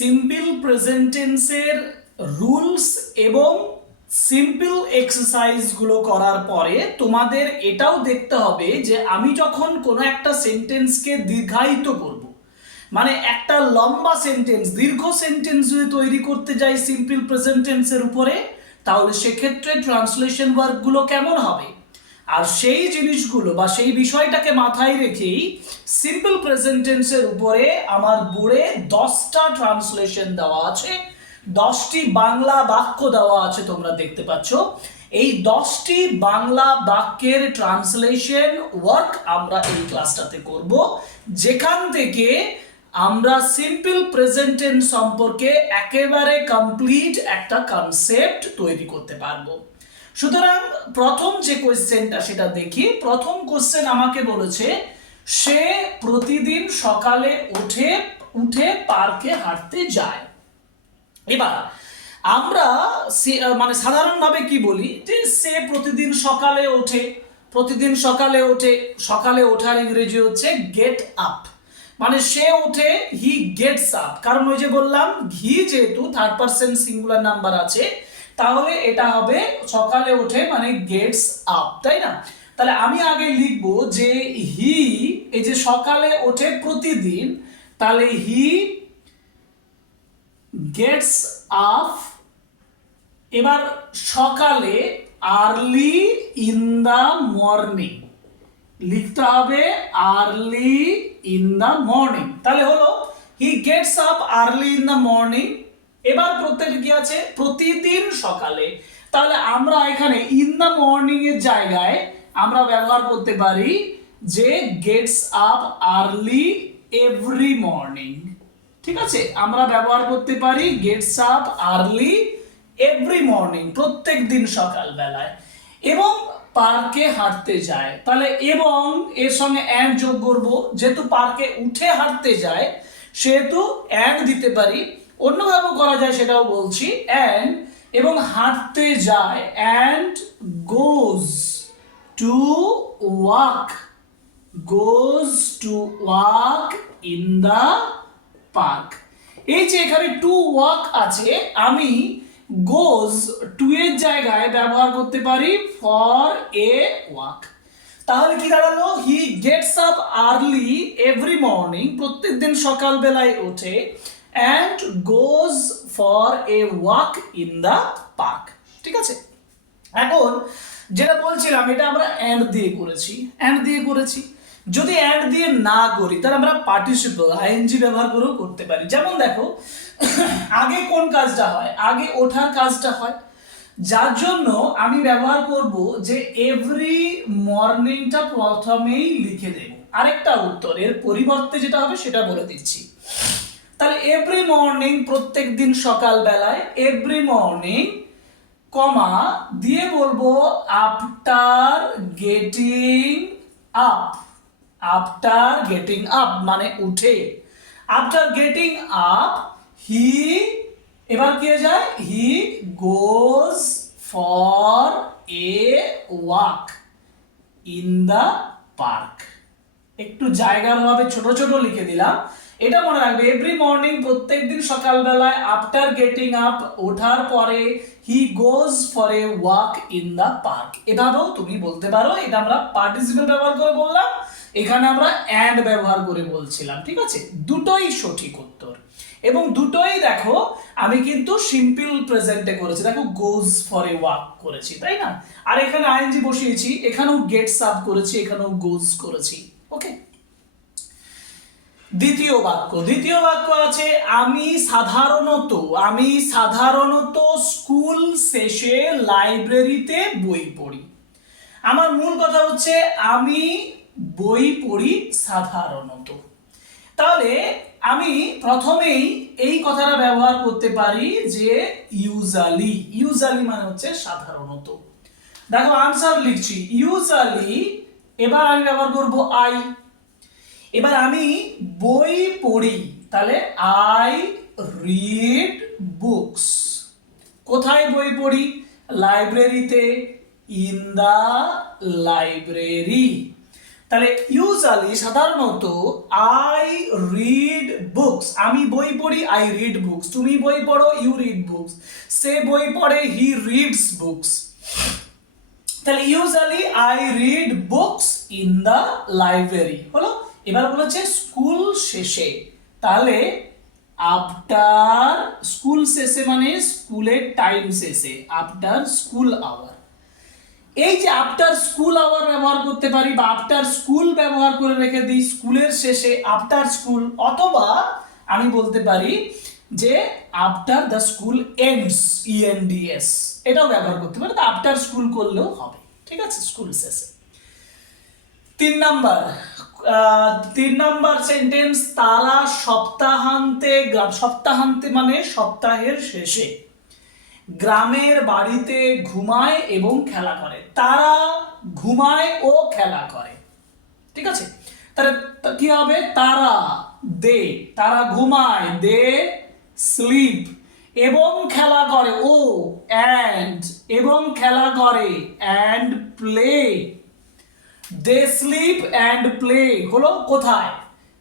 Simple present টেন্সের rules এবং simple এক্সারসাইজগুলো করার পরে তোমাদের এটাও দেখতে হবে যে আমি যখন কোনো একটা সেন্টেন্সকে দীর্ঘায়িত করব, মানে একটা লম্বা সেন্টেন্স, দীর্ঘ সেন্টেন্স যদি তৈরি করতে যাই সিম্পল প্রেজেন্ট টেন্সের উপরে, তাহলে সেক্ষেত্রে ট্রান্সলেশন ওয়ার্কগুলো কেমন হবে। আর সেই জিনিসগুলো বা সেই বিষয়টাকে মাথায় রেখেই সিম্পল প্রেজেন্ট টেন্সের উপরে আমার বোর্ডে 10টা ট্রান্সলেশন দেওয়া আছে, 10টি বাংলা বাক্য দেওয়া আছে, তোমরা দেখতে পাচ্ছ। এই 10টি বাংলা বাক্যের ট্রান্সলেশন ওয়ার্ক আমরা এই ক্লাসটাতে করব, যেখান থেকে আমরা সিম্পল প্রেজেন্ট টেন্স সম্পর্কে একেবারে কমপ্লিট একটা কনসেপ্ট তৈরি করতে পারবো। সুতরাং প্রথম যে কোয়েশ্চেনটা সেটা দেখি। প্রথম কোয়েশ্চেন আমাকে বলেছে সে প্রতিদিন সকালে উঠে পার্কে হাঁটতে যায়। এবার আমরা মানে সাধারণভাবে কি বলি যে সে প্রতিদিন সকালে ওঠে। প্রতিদিন সকালে ওঠে, সকালে ওঠার ইংরেজি হচ্ছে গেট আপ, মানে সে ওঠে, হি গেটস আপ। কারণ ওই যে বললাম হি যেহেতু থার্ড পারসন সিঙ্গুলার নাম্বার আছে, তাহলে এটা হবে সকালে ওঠে মানে গেটস আপ, তাই না? তাহলে আমি আগে লিখবো যে হি, এই যে সকালে ওঠে প্রতিদিন, তাহলে হি গেটস আপ। এবার সকালে আর্লি ইন দা মর্নিং লিখতে হবে, আর্লি ইন দা মর্নিং। তাহলে হলো he gets up early in the morning. এবার প্রত্যেক কি আছে, প্রতিদিন সকালে। তাহলে আমরা এখানে ইন দা মর্নিং এর জায়গায় আমরা ব্যবহার করতে পারি যে Gates up early every morning. ঠিক আছে, আমরা ব্যবহার করতে পারি Gates up early every morning, প্রত্যেক দিন সকাল বেলায়, এবং পার্কে হাঁটতে যায়। তাহলে এবং এর সঙ্গে অ্যান্ড যোগ করব, যেহেতু পার্কে উঠে হাঁটতে যায় সেহেতু অ্যান্ড দিতে পারি। অন্যভাবে করা যায় সেটাও বলছি, অ্যান্ড এবং হাঁটতে যায়, and goes to walk, goes to walk in the park. এই যে এখানে টু ওয়াক আছে, আমি গোজ টু এর জায়গায় ব্যবহার করতে পারি ফর এ ওয়াক। তাহলে কি দাঁড়ালো, হি gets up early every morning, প্রত্যেকদিন সকালবেলায় ওঠে, and goes for a walk in the park. ঠিক আছে, এখন যেটা বলছিলাম এটা আমরা অ্যান্ড দিয়ে করেছি, অ্যান্ড দিয়ে করেছি। যদি অ্যান্ড দিয়ে না করি তাহলে আমরা পার্টিসিপল আইএনজি ব্যবহার করেও করতে পারি। যেমন দেখো আগে কোন কাজটা হয়, আগে ওঠার কাজটা হয়, যার জন্য আমি ব্যবহার করব যে এভরি মর্নিংটা প্রথমেই লিখে দেব। আরেকটা উত্তর এর পরিবর্তে যেটা হবে সেটা বলে দিচ্ছি। তাহলে এভরি মর্নিং প্রত্যেক দিন সকাল বেলায়, এভরি মর্নিং কমা দিয়ে বলবো after getting up, after getting up মানে উঠে, আফটার গেটিং আপ হি, এবার কি হয়ে যায়, he goes for a walk in the park. একটু জায়গার ভাবে ছোট ছোট লিখে দিলাম, এটা মনে রাখবে। এভরি মর্নিং প্রত্যেকদিন সকালবেলায়, আফটার গেটিং আপ ওঠার পরে, he goes for a walk in the park. এভাবেও তুমি বলতে পারো। এটা আমরা পার্টিসিপল ব্যবহার করে বললাম, এখানে আমরা অ্যান্ড ব্যবহার করে বলছিলাম। ঠিক আছে, দুটোই সঠিক উত্তর এবং দুটোই দেখো আমি কিন্তু সিম্পল প্রেজেন্টে করেছি। দেখো গোজ ফর এ ওয়াক করেছি, তাই না? আর এখানে আইএনজি বসিয়েছি, এখানেও গেটস আপ করেছি, এখানেও গোজ করেছি। ওকে, দ্বিতীয় বাক্য, দ্বিতীয় বাক্য আছে আমি সাধারণত স্কুল শেষে লাইব্রেরিতে বই পড়ি। আমার মূল কথা হচ্ছে আমি বই পড়ি সাধারণত। তাহলে আমি প্রথমেই এই কথাটা ব্যবহার করতে পারি যে ইউজুয়ালি, ইউজুয়ালি মানে হচ্ছে সাধারণত। দেখো আনসার লিখছি ইউজুয়ালি, এবার আমি ব্যবহার করব আই। এবার আমি বই পড়ি, তাহলে আই রিড বুকস। কোথায় বই পড়ি, লাইব্রেরিতে, ইন দা লাইব্রেরি। তাহলে ইউজুয়ালি সাধারণত আই রিড বুকস, আমি বই পড়ি, আই রিড বুকস, তুমি বই পড়ো, ইউ রিড বুকস, সে বই পড়ে, হি রিডস বুকস। তাহলে usually I read books in the library হলো। এবার বলেছে স্কুল শেষে, তাহলে আফটার স্কুল শেষে মানে স্কুলের টাইম শেষে, আফটার স্কুল আওয়ার। এই যে আফটার স্কুল আওয়ার ব্যবহার করতে পারি বা আফটার স্কুল ব্যবহার করে রেখে দিই স্কুলের শেষে আফটার স্কুল, অথবা আমি বলতে পারি যে আফটার দ্য স্কুল এন্ডস, ইএনডিএস, এটাও ব্যবহার করতে পারি, তো আফটার স্কুল করলেও হবে, ঠিক আছে, স্কুল শেষে। 3 নাম্বার সেন্টেন্স, তারা সপ্তাহান্তে, সপ্তাহান্তে মানে সপ্তাহের শেষে গ্রামের বাড়িতে ঘুমায় এবং খেলা করে। তারা ঘুমায় ও খেলা করে, ঠিক আছে। তাহলে কি হবে, তারা দে, তারা ঘুমায়, দে স্লিপ, এবং খেলা করে, ও অ্যান্ড, এবং খেলা করে, and play. They sleep and play হলো কোথায়,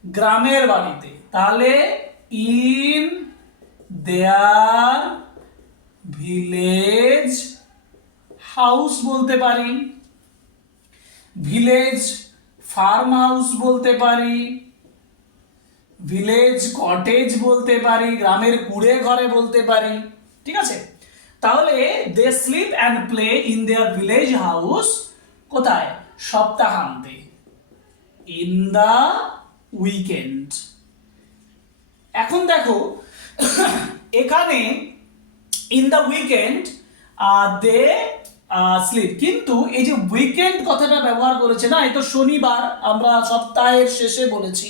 গ্রামের বাড়িতে, তাহলে ইন দেয়ার ভিলেজ হাউস বলতে পারি, ভিলেজ ফার্ম হাউস বলতে পারি, ভিলেজ কটেজ বলতে পারি, গ্রামের কুড়ে ঘরে বলতে পারি, ঠিক আছে। তাহলে they sleep and play in their village house কোথায়, সপ্তাহান্তে, ইন দ্য উইকেন্ড। এখন দেখো এখানে in the weekend they sleep, কিন্তু এই যে উইকেন্ড কথাটা ব্যবহার করেছে না, এই তো শনিবার আমরা সপ্তাহের শেষে বলেছি,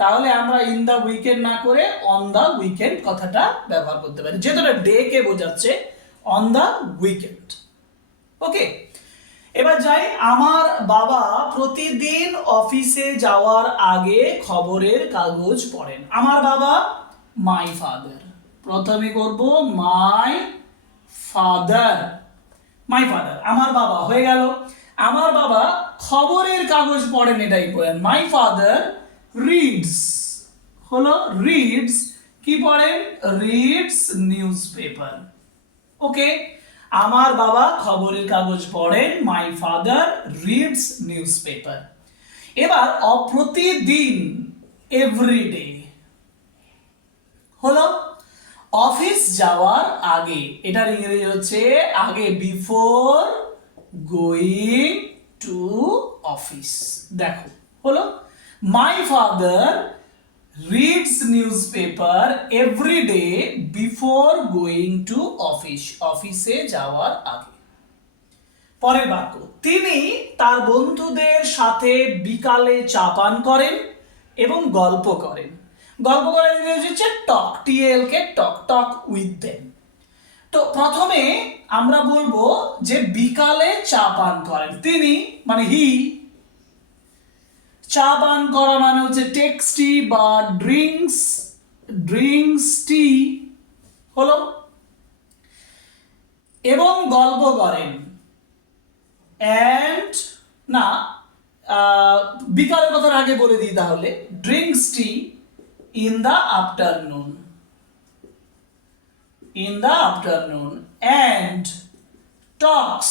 তাহলে আমরা ইন দ্য উইকেন্ড না করে অন দ্য উইকেন্ড কথাটা ব্যবহার করতে পারি, যেহেতু ডে কে বোঝাচ্ছে, অন দ্য উইকেন্ড। ওকে, এবার যাই, আমার বাবা প্রতিদিন অফিসে যাওয়ার আগে খবরের কাগজ পড়েন। আমার বাবা, মাই ফাদার, প্রথমে করব মাই ফাদার, মাই ফাদার, আমার বাবা হয়ে গেল। আমার বাবা খবরের কাগজ পড়েন, এটাই পড়েন, মাই ফাদার রিডস হলো, রিডস কি পড়েন, রিডস নিউজ পেপার। ওকে, আমার বাবা খবরের কাগজ পড়েন, my father reads news paper. এবার প্রতিদিন, এভরিডে হলো অফিস যাওয়ার আগে, এটার ইংরেজি হচ্ছে আগে, বিফোর গোয়িং টু অফিস। দেখো হলো, my father reads news paper every day before going to office, অফিসে যাওয়ার আগে। পরের বাক্য, তিনি তার বন্ধুদের সাথে বিকালে চা পান করেন এবং গল্প করেন। গল্প করার ইংরেজি হচ্ছে talk, TL K talk, talk with them. তো প্রথমে আমরা বলবো যে বিকালে চা পান করেন, তিনি মানে হি, চা পান করা মানে হচ্ছে টেক্স টি বা ড্রিঙ্কস টি হলো, এবং গল্প করেন, অ্যান্ড না, বিকালের কথার আগে বলে দিই তাহলে, drinks T in the afternoon and talks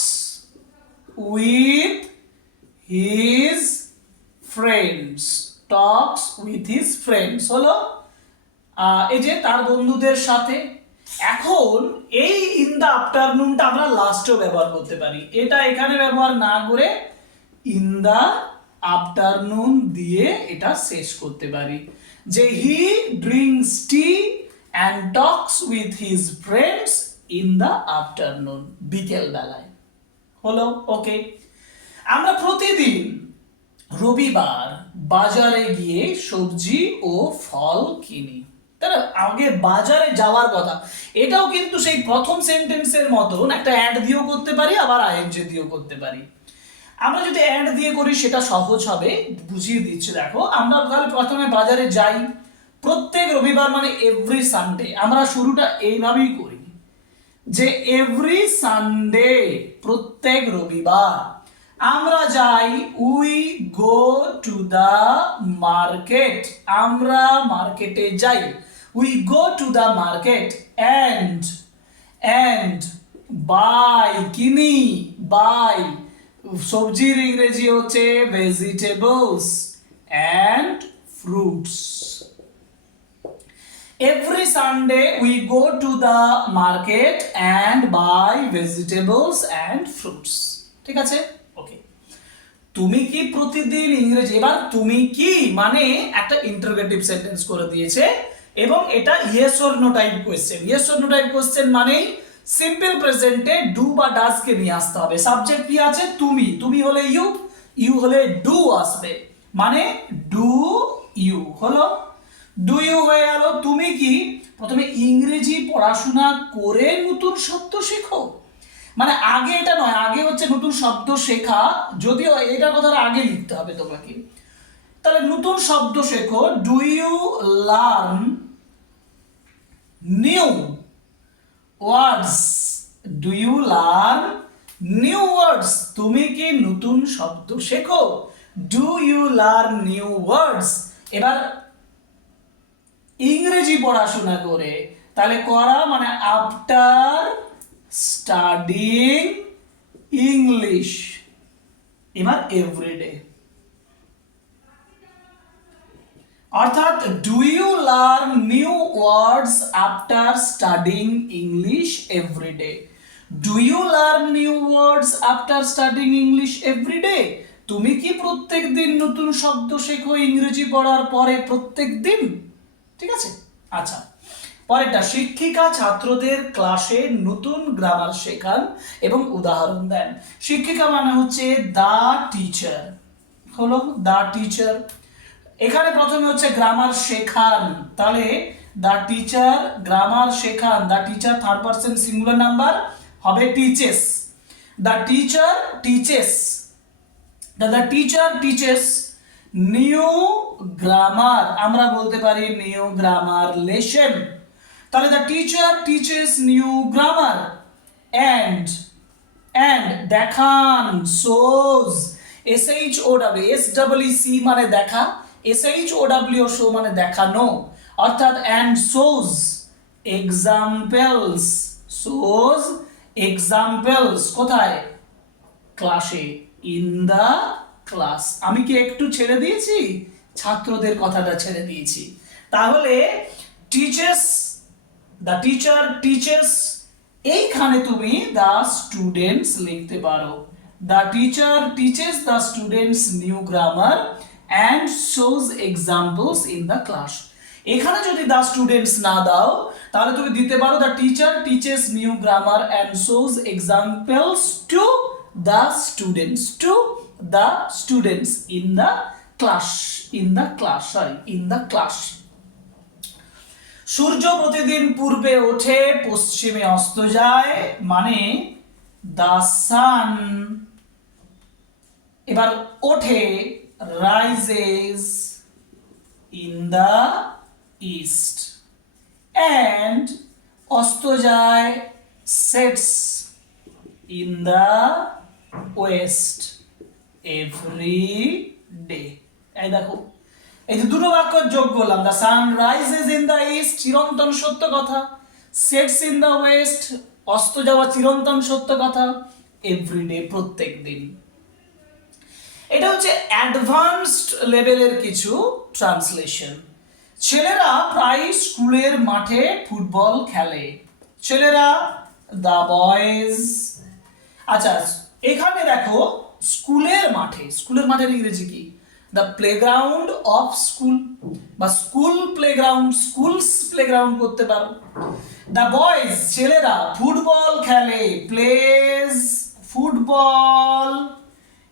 with his friends, হলো এই যে তার বন্ধুদের সাথে। এখন এই ইন দ্য আফটারনুনটা আমরা লাস্টেও ব্যবহার করতে পারি, এটা এখানে ব্যবহার না করে ইন দ্য আফটারনুন দিয়ে এটা শেষ করতে পারি, যে he drinks T and talks with his friends in the afternoon, বিকেল বেলায় হলো। ওকে, আমরা প্রতিদিন রবিবার বাজারে গিয়ে সবজি ও ফল কিনি। তাহলে আগে বাজারে যাওয়ার কথা, এটাও কিন্তু সেই প্রথম সেন্টেন্সের মতন একটা অ্যাড দিয়েও করতে পারি, আবার আইএনজি দিয়েও করতে পারি। আমরা যদি অ্যাড দিয়ে করি সেটা সহজ হবে, বুঝিয়ে দিচ্ছি। দেখো, আমরা তাহলে প্রথমে বাজারে যাই প্রত্যেক রবিবার, মানে এভরি সানডে। আমরা শুরুটা এইভাবেই করি যে এভরি সানডে, প্রত্যেক রবিবার আমরা যাই, we go to the market, আমরা মার্কেটে যাই, we go to the market. And buy, কিনি, বাই, সবজির ইংরেজি হচ্ছে vegetables and fruits. Every Sunday we go to the market and buy vegetables and fruits. ঠিক আছে, ওকে। তুমি কি প্রতিদিন ইংরেজি, এবার তুমি কি মানে একটা ইন্টারোগেটিভ সেন্টেন্স করে দিয়েছে এবং এটা yes or no type question. Yes or no type question মানেই সিম্পল প্রেজেন্টে ডু বা ডাজ কে নিয়ে আসতে হবে। সাবজেক্ট কি আছে? তুমি, তুমি হলে ইউ, ইউ হলে ডু আসবে, মানে ডু ইউ হলো, ডু ইউ হয়ে গেল। তুমি কি প্রথমে ইংরেজি পড়াশোনা করে নতুন শব্দ শেখো? মানে আগে এটা নয়, আগে হচ্ছে নতুন শব্দ শেখা, যদিও এটার কথা আগে লিখতে হবে তোমাকে। তাহলে নতুন শব্দ শেখো, do you learn new words, do you learn new words, তুমি কি নতুন শব্দ শেখো? Do you learn new words. এবার ইংরেজি পড়াশোনা করে, তাহলে করা মানে আফটার স্টাডিং ইংলিশ। এবার এভরিডে, অর্থাৎ do you learn new words after studying English everyday. Do you learn new words after studying English everyday. তুমি কি প্রত্যেক দিন নতুন শব্দ শেখো ইংরেজি পড়ার পরে প্রত্যেক দিন? ঠিক আছে, আচ্ছা। পরেরটা, শিক্ষিকা ছাত্রদের ক্লাসে নতুন গ্রামার শেখান এবং উদাহরণ দেন। শিক্ষিকা মানে হচ্ছে দা টিচার, হলো দা টিচার। এখানে প্রথমে হচ্ছে গ্রামার শেখান, তাহলে দা টিচার গ্রামার শেখান, the teacher third person singular number হবে teaches, the teacher teaches, the teacher teaches new grammar, আমরা বলতে পারি নিউ গ্রামার লেসন। তাহলে the teacher teaches new grammar. And দেখান, শোজ, SHOW মানে দেখা, SHOW শো মানে দেখানো, অর্থাৎ and shows examples, shows examples কোথায়? ক্লাসে, ইন দ্য ক্লাস। আমি কি একটু ছেড়ে দিয়েছি? ছাত্রদের কথাটা ছেড়ে দিয়েছি। তাহলে টিচার্স, দ্য টিচার টিচার্স, এইখানে তুমি দ্য স্টুডেন্টস লিখতে পারো। The teacher teaches the students new grammar and shows examples in the class. এখানে যদি দ্য স্টুডেন্টস না দাও, তাহলে তুমি দিতে পারো the teacher teaches new grammar and shows examples to the students, to the students in the class, in the class, sorry, in the class. সূর্য প্রতিদিন পূর্বে ওঠে পশ্চিমে অস্ত যায়, মানে the sun, এবার ওঠে rises in the east, and অস্ত যায় sets in the West every day. এই দেখো, এই যে দুটো বাক্য যোগ করলাম, the sun rises in the east, চিরন্তন সত্য কথা, সেটস ইন দ্য ওয়েস্ট, অস্ত যাওয়া চিরন্তন সত্য কথা, এভরিডে প্রত্যেক দিন। এটা হচ্ছে অ্যাডভান্সড লেভেলের কিছু ট্রান্সলেশন। ছেলেরা প্রায় স্কুলের মাঠে ফুটবল খেলে, ছেলেরা দ্য বয়েজ। আচ্ছা, এখানে দেখো স্কুলের মাঠে, স্কুলের মাঠের ইংরেজি কি? দ্য প্লেগ্রাউন্ড অফ স্কুল, বা স্কুল প্লেগ্রাউন্ড, স্কুলস প্লেগ্রাউন্ড করতে পারো। দ্য বয়েজ ছেলেরা ফুটবল খেলে, প্লেজ ফুটবল।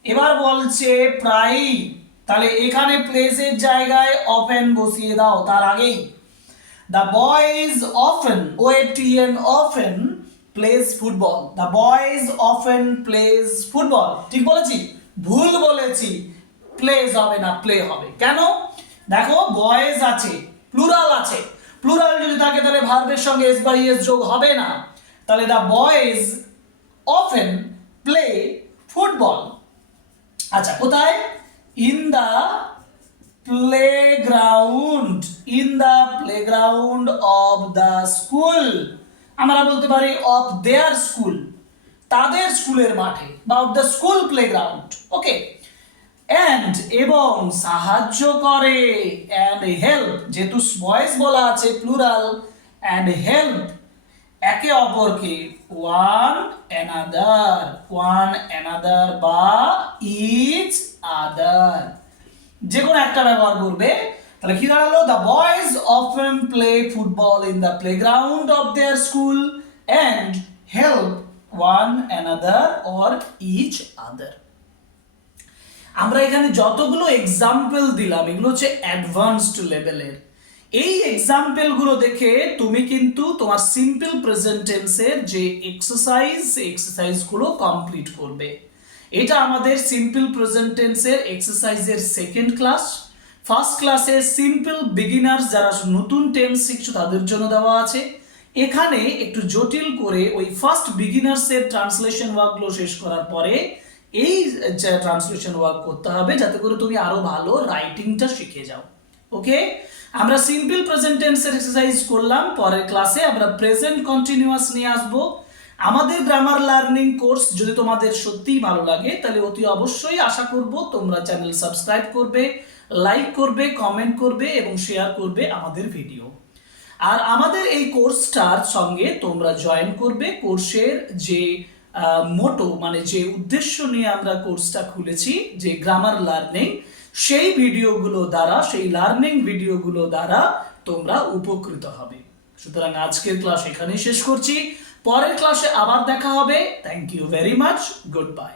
এবার বলছে প্রায়, তাহলে এখানে প্লেসের জায়গায় অফেন বসিয়ে দাও তার আগেই। The boys often, OFTEN often plays football, the boys often plays football. ঠিক বলেছি? ভুল বলেছি, প্লেজ হবে না, প্লে হবে। কেন? দেখো বয়েজ আছে, প্লুরাল আছে, প্লুরাল যদি থাকে তাহলে ভার্বের সঙ্গে এস বা ইএস যোগ হবে না। তাহলে the boys often play football, আচ্ছা, কোথায়? In the playground, in the playground of the school. আমরা বলতে পারি অফ দেয়ার স্কুল, তাদের স্কুলের মাঠে, বা of the school playground. Okay, and এবং সাহায্য করে, অ্যান্ড হেল্প, যেহেতু বয়েজ বলা আছে প্লুরাল, অ্যান্ড হেল্প একে অপরকে, ওয়ান অ্যানাদার বা ইচ আদার, যে কোনো একটা ব্যবহার করবে। তাহলে কি দাঁড়ালো? The boys often play football in the playground of their school and help one another or each other. আমরা এখানে যতগুলো এক্সাম্পল দিলাম এগুলো হচ্ছে অ্যাডভান্সড লেভেলের। এই এক্সাম্পলগুলো দেখে তুমি কিন্তু তোমার সিম্পল প্রেজেন্ট টেন্সের যে এক্সারসাইজগুলো কমপ্লিট করবে। এটা আমাদের সিম্পল প্রেজেন্ট টেন্সের এক্সারসাইজের সেকেন্ড ক্লাস। ফার্স্ট ক্লাসে সিম্পল বিগিনার্স যারা নতুন টেন্স শিখছো তাদের জন্য দেওয়া আছে। এখানে একটু জটিল করে ওই ফার্স্ট বিগিনার্সের ট্রান্সলেশন ওয়ার্কগুলো শেষ করার পরে এই ট্রান্সলেশন ওয়ার্ক করতে হবে, যাতে করে তুমি আরো ভালো রাইটিংটা শিখে যাও। ওকে, আমরা সিম্পল প্রেজেন্ট টেন্সের এক্সারসাইজ করলাম। পরের ক্লাসে আমরা প্রেজেন্ট কন্টিনিউয়াস নিয়ে আসব। আমাদের গ্রামার লার্নিং কোর্স যদি তোমাদের সত্যিই ভালো লাগে তাহলে অতি অবশ্যই আশা করব তোমরা চ্যানেল সাবস্ক্রাইব করবে, লাইক করবে, কমেন্ট করবে এবং শেয়ার করবে আমাদের ভিডিও। আর আমাদের এই কোর্সটার সঙ্গে তোমরা জয়েন করবে। কোর্সের যে মোটো মানে যে উদ্দেশ্য নিয়ে আমরা কোর্সটা খুলেছি, যে গ্রামার লার্নিং, সেই ভিডিওগুলো দ্বারা, সেই লার্নিং ভিডিওগুলো দ্বারা তোমরা উপকৃত হবে। সুতরাং আজকের ক্লাস এখানেই শেষ করছি। পরের ক্লাসে আবার দেখা হবে। Thank you very much. Good by.